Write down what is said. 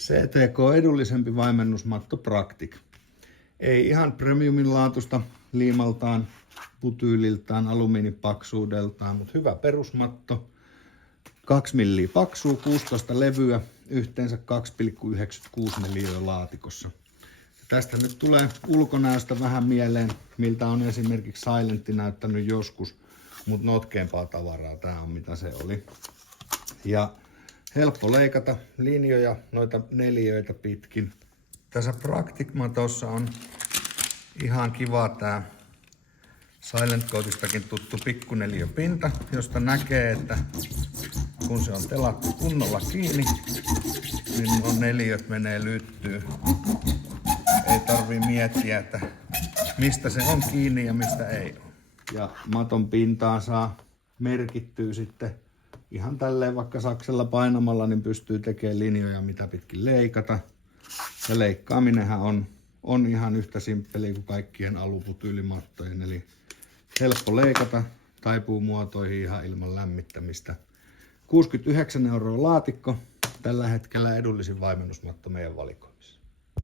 CTK edullisempi vaimennusmatto Practic. Ei ihan premiumin laatusta liimaltaan, putyyliltään, alumiinipaksuudeltaan, mutta hyvä perusmatto. 2 milliä paksua, 16 levyä, yhteensä 2,96 neliöä laatikossa. Tästä nyt tulee ulkonäöstä vähän mieleen, miltä on esimerkiksi Silentti näyttänyt joskus, mutta notkeampaa tavaraa tää on mitä se oli. Ja helppo leikata linjoja noita neliöitä pitkin. Tässä Practic-matossa on ihan kiva tää Silent Coatistakin tuttu pikkuneliöpinta, josta näkee, että kun se on telattu kunnolla kiinni, niin nuo neliöt menee lyttyyn. Ei tarvii miettiä, että mistä se on kiinni ja mistä ei ole. Ja maton pintaan saa merkittyä sitten ihan tälleen vaikka saksella painamalla, niin pystyy tekemään linjoja mitä pitkin leikata. Ja leikkaaminenhän on ihan yhtä simppeliä kuin kaikkien aluputyylimattojen, eli helppo leikata, taipuu muotoihin ihan ilman lämmittämistä. 69 € laatikko, tällä hetkellä edullisin vaimennusmatto meidän valikoimissa.